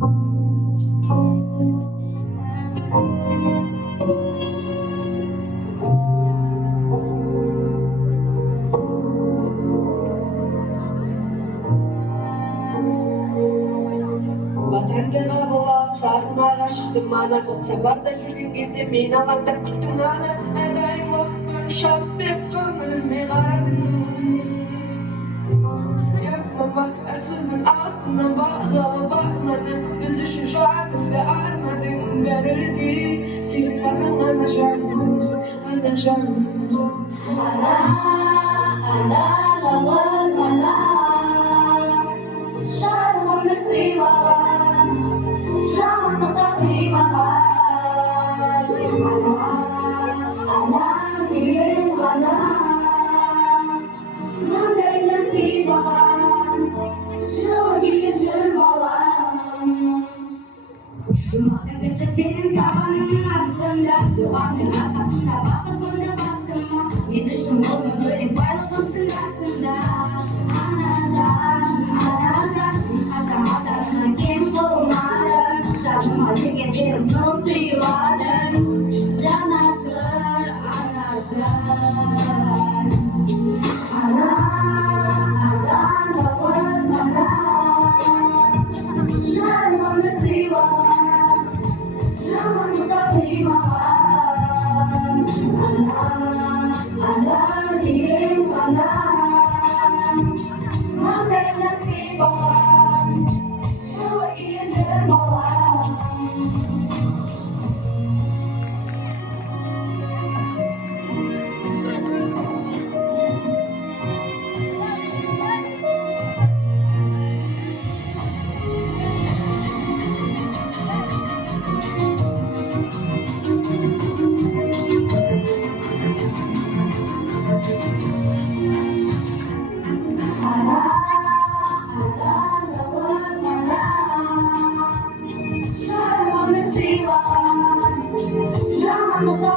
Батырыңдыға болып сағына ғашықтым ана сапарда жүрген кезде мен алаңдап күттің ана әрдайым уақыт бөліп шабып бет көңіліме қарадың мама әр сөздің алтыннан бағалы бармады біз үшін жаныңды арнадың бәрі сені ғана ана жаным ана жаным ана жалғыз ана жарық өмір сыйлаған жамандыққа қимаған ана деген ғана маңдайына сыймаған жылы күйіп жүр балам жұмақтың кілті сенің табаныңның астында туғанның арқасында бақытымды бастыма мен үшін өмір бөлек байлығымсың расында ана жан ешқашан матасына кем болмадым жаныма жегендерім нұр сыйладың жанашыр анашыр ана жалғыз ана жарық өмір сыйлаған жамандыққа қимаған ана деген ғана маңдайына сыймаған жылы күйіп жүр балам Jangan lupa